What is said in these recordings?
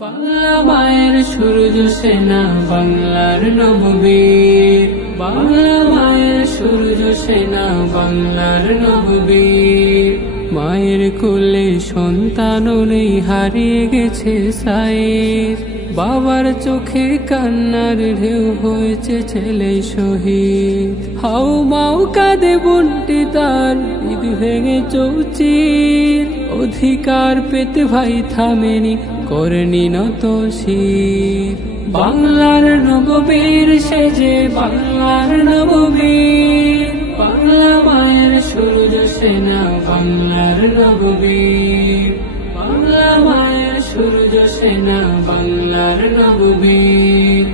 বাংলা মায়ের সূর্য সেনা বাংলার নববীর, বাংলা মায়ের সূর্য সেনা বাংলার নববীর। মায়ের কোলে সন্তান নেই, হারিয়ে গেছে সাইর, বাবার চোখে কান্নার ঢেউ হয়েছে ছেলে শহীদ। হাউ মাউ কাঁদে বোনটি তার, ঈদ ভেঙে চৌচির, অধিকার পেতে ভাই থামেনি, করেনি নত শির। বাংলার নববীর সেজে বাংলার নববীর, বাংলা মায়ের সূর্য সেনা বাংলার নববীর, বাংলা মায়ের সূর্য সেনা বাংলার নববীর।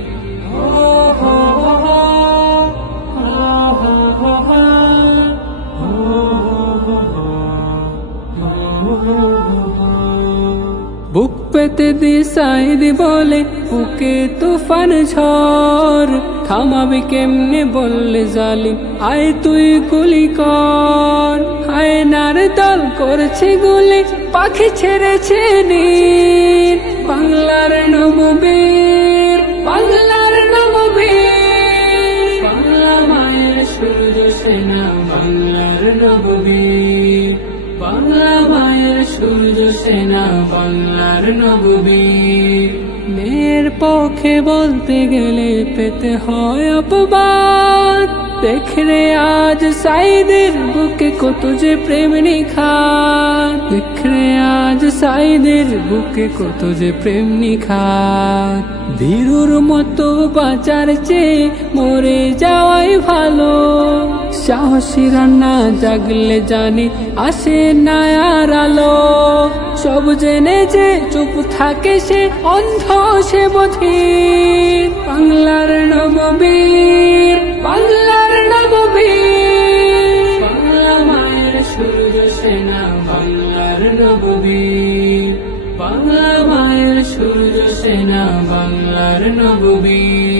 বুক পেতে দি সাইদ বলে, বুকে তুফান ঝড়, থামাবি কেমনে বললে জালিম, আয় তুই গুলি কর। হায় নার দল করছে গুলি, পাখি ছেড়েছে নীর। বাংলার নববীর, বাংলার নববীর, বাংলা মায়ের সূর্য সেনা বাংলার নববীর, বাংলা মায়ের সূর্য সেনা বাংলার নববীর। মেয়ের পক্ষে বলতে গেলে পেতে হয় অপবাদ, দেখরে আজ সাইদের বুকে কত যে প্রেম নিখাত, দেখরে আজ সাইদের বুকে কত যে প্রেম নিখাত। বীরুর মতো বাঁচার চেয়ে মরে যাওয়াই ভালো, সাহসী রান্না জাগলে জানি আসে না আর আলো। সব জেনে যে চুপ থাকে সে অন্ধ, সে বধির। বাংলার নববীর, বাংলার নববীর, বাংলা মায়ের সূর্য সেনা বাংলার নববীর, বাংলা মায়ের সূর্য সেনা বাংলার নববীর।